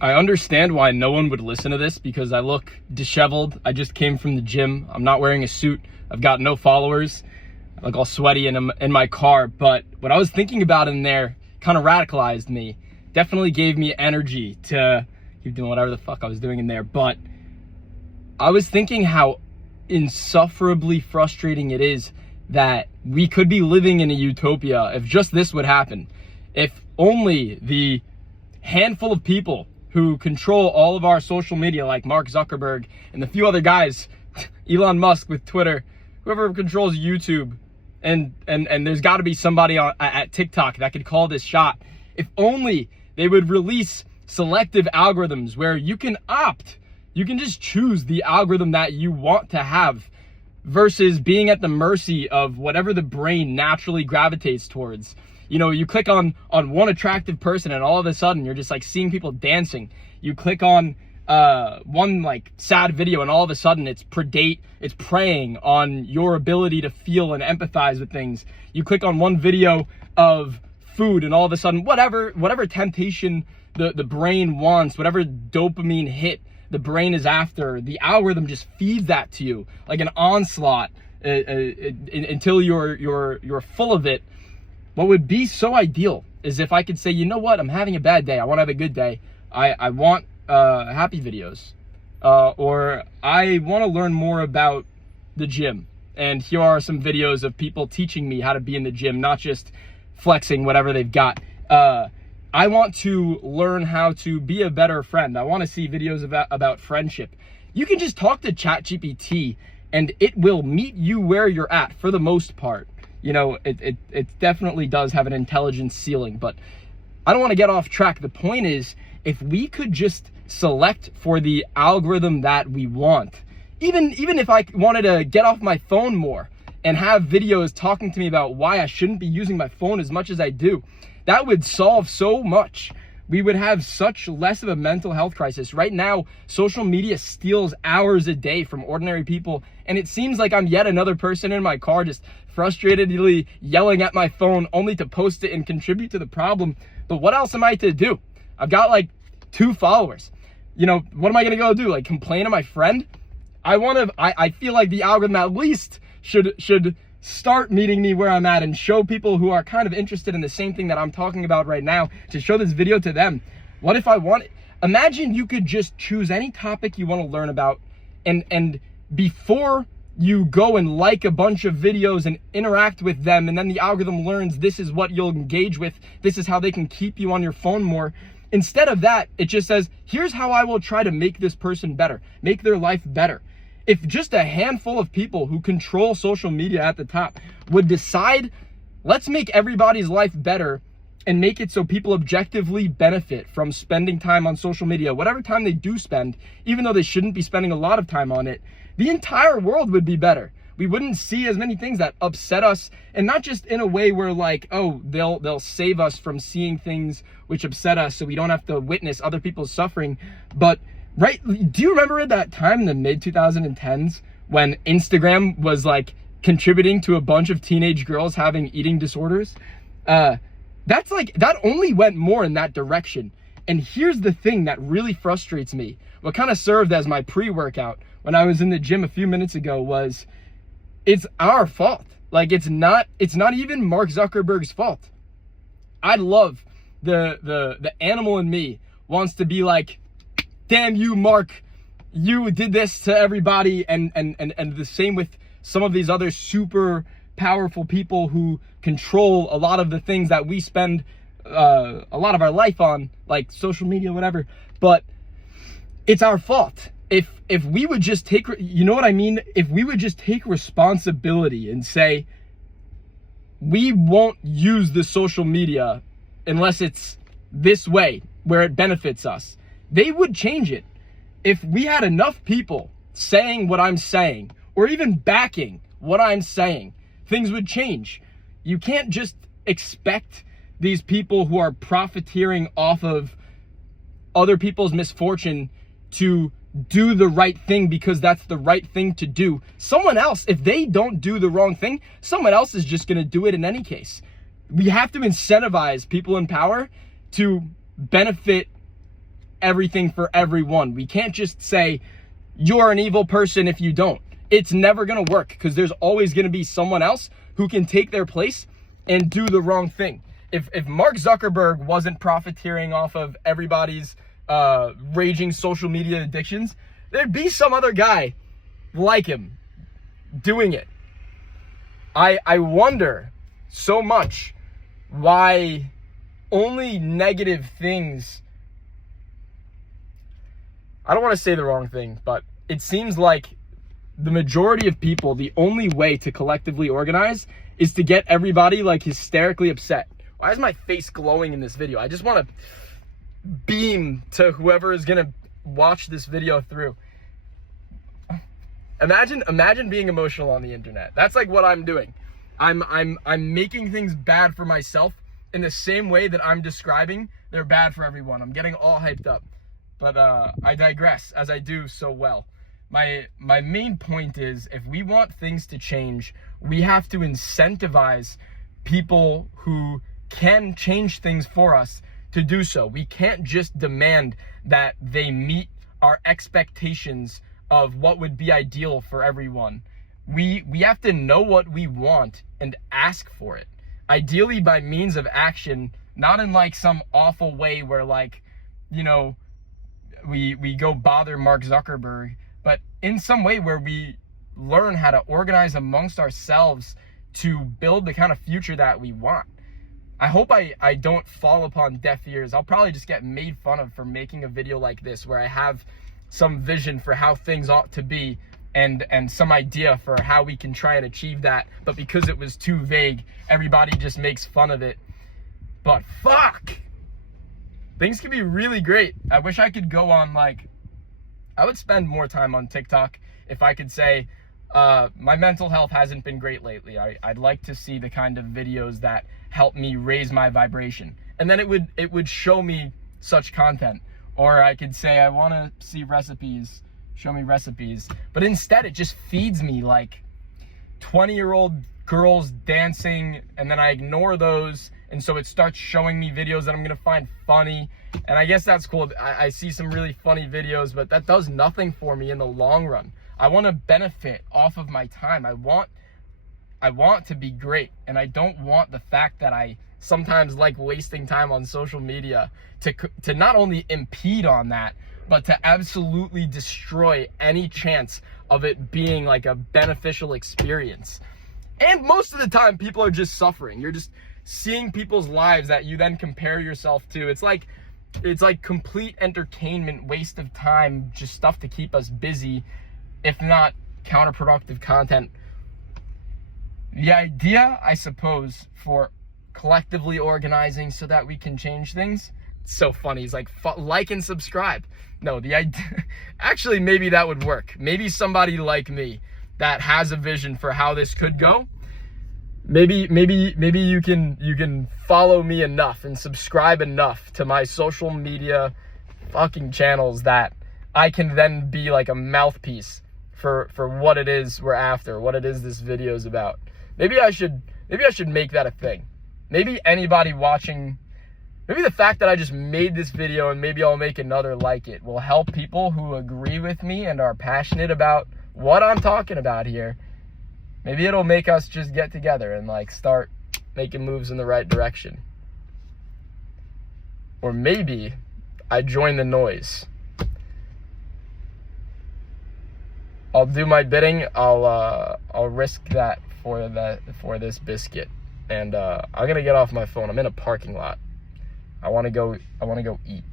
I understand why no one would listen to this because I look disheveled. I just came from the gym. I'm not wearing a suit. I've got no followers. I look all sweaty in my car. But what I was thinking about in there kind of radicalized me. Definitely gave me energy to keep doing whatever the fuck I was doing in there. But I was thinking how insufferably frustrating it is that we could be living in a utopia if just this would happen. If only the handful of people who control all of our social media, like Mark Zuckerberg and the few other guys, Elon Musk with Twitter, whoever controls YouTube, and there's got to be somebody at TikTok that could call this shot. If only they would release selective algorithms where you can just choose the algorithm that you want to have versus being at the mercy of whatever the brain naturally gravitates towards. You know, you click on one attractive person and all of a sudden you're just like seeing people dancing. You click on one like sad video and all of a sudden it's preying on your ability to feel and empathize with things. You click on one video of food and all of a sudden whatever temptation the brain wants, whatever dopamine hit the brain is after, the algorithm just feeds that to you like an onslaught until you're full of it. What would be so ideal is if I could say, you know what, I'm having a bad day. I want to have a good day. I want happy videos. Or I want to learn more about the gym. And here are some videos of people teaching me how to be in the gym, not just flexing whatever they've got. I want to learn how to be a better friend. I want to see videos about friendship. You can just talk to ChatGPT and it will meet you where you're at for the most part. You know, it definitely does have an intelligence ceiling, but I don't want to get off track. The point is, if we could just select for the algorithm that we want, even if I wanted to get off my phone more and have videos talking to me about why I shouldn't be using my phone as much as I do, that would solve so much. We would have such less of a mental health crisis. Right now, social media steals hours a day from ordinary people, and it seems like I'm yet another person in my car just frustratedly yelling at my phone only to post it and contribute to the problem. But what else am I to do? I've got like 2 followers. You know, what am I gonna go do? Like complain to my friend? I feel like the algorithm at least should start meeting me where I'm at and show people who are kind of interested in the same thing that I'm talking about right now to show this video to them. What if imagine you could just choose any topic you want to learn about and before you go and like a bunch of videos and interact with them, and then the algorithm learns this is what you'll engage with, this is how they can keep you on your phone more. Instead of that, it just says, here's how I will try to make this person better, make their life better. If just a handful of people who control social media at the top would decide, let's make everybody's life better and make it so people objectively benefit from spending time on social media, whatever time they do spend, even though they shouldn't be spending a lot of time on it, the entire world would be better. We wouldn't see as many things that upset us, and not just in a way where like, oh, they'll save us from seeing things which upset us so we don't have to witness other people's suffering. But right, do you remember that time in the mid 2010s when Instagram was like contributing to a bunch of teenage girls having eating disorders? That's like, that only went more in that direction. And here's the thing that really frustrates me. What kind of served as my pre-workout when I was in the gym a few minutes ago was, it's our fault. Like it's not even Mark Zuckerberg's fault. I love the animal in me wants to be like, damn you, Mark, you did this to everybody. And the same with some of these other super powerful people who control a lot of the things that we spend a lot of our life on, like social media, whatever. But it's our fault. If we would just take, you know what I mean? If we would just take responsibility and say, we won't use the social media unless it's this way where it benefits us, they would change it. If we had enough people saying what I'm saying, or even backing what I'm saying, things would change. You can't just expect these people who are profiteering off of other people's misfortune to do the right thing because that's the right thing to do. Someone else, if they don't do the wrong thing, someone else is just going to do it in any case. We have to incentivize people in power to benefit everything for everyone. We can't just say, you're an evil person if you don't. It's never going to work, because there's always going to be someone else who can take their place and do the wrong thing. If Mark Zuckerberg wasn't profiteering off of everybody's raging social media addictions, there'd be some other guy like him doing it. I wonder so much why only negative things, I don't want to say the wrong thing, but it seems like the majority of people, the only way to collectively organize is to get everybody like hysterically upset. Why is my face glowing in this video? I just want to beam to whoever is going to watch this video through. Imagine being emotional on the internet. That's like what I'm doing. I'm making things bad for myself in the same way that I'm describing they're bad for everyone. I'm getting all hyped up. But I digress, as I do so well. My main point is, if we want things to change, we have to incentivize people who can change things for us to do so. We can't just demand that they meet our expectations of what would be ideal for everyone. We have to know what we want and ask for it. Ideally by means of action, not in like some awful way where, like, you know, we go bother Mark Zuckerberg, but in some way where we learn how to organize amongst ourselves to build the kind of future that we want. I hope I don't fall upon deaf ears. I'll probably just get made fun of for making a video like this, where I have some vision for how things ought to be and some idea for how we can try and achieve that. But because it was too vague, everybody just makes fun of it. But fuck! Things can be really great. I wish I could go on, like, I would spend more time on TikTok if I could say, my mental health hasn't been great lately. I'd like to see the kind of videos that help me raise my vibration. And then it would show me such content. Or I could say, I want to see recipes, show me recipes. But instead, it just feeds me like 20-year-old girls dancing, and then I ignore those. And so it starts showing me videos that I'm going to find funny. And I guess that's cool. I see some really funny videos, but that does nothing for me in the long run. I want to benefit off of my time. I want to be great. And I don't want the fact that I sometimes like wasting time on social media to not only impede on that, but to absolutely destroy any chance of it being like a beneficial experience. And most of the time, people are just suffering. You're just seeing people's lives that you then compare yourself to. It's like complete entertainment, waste of time, just stuff to keep us busy, if not counterproductive content. The idea, I suppose, for collectively organizing so that we can change things, it's so funny. It's like, like and subscribe. No, the idea, actually, maybe that would work. Maybe somebody like me that has a vision for how this could go, maybe you can follow me enough and subscribe enough to my social media fucking channels that I can then be like a mouthpiece for what it is we're after, what it is this video is about. Maybe I should make that a thing. Maybe anybody watching, maybe the fact that I just made this video, and maybe I'll make another like it, will help people who agree with me and are passionate about what I'm talking about here. Maybe it'll make us just get together and like start making moves in the right direction. Or maybe I join the noise. I'll do my bidding. I'll risk that for this biscuit. And I'm gonna get off my phone. I'm in a parking lot. I wanna go eat.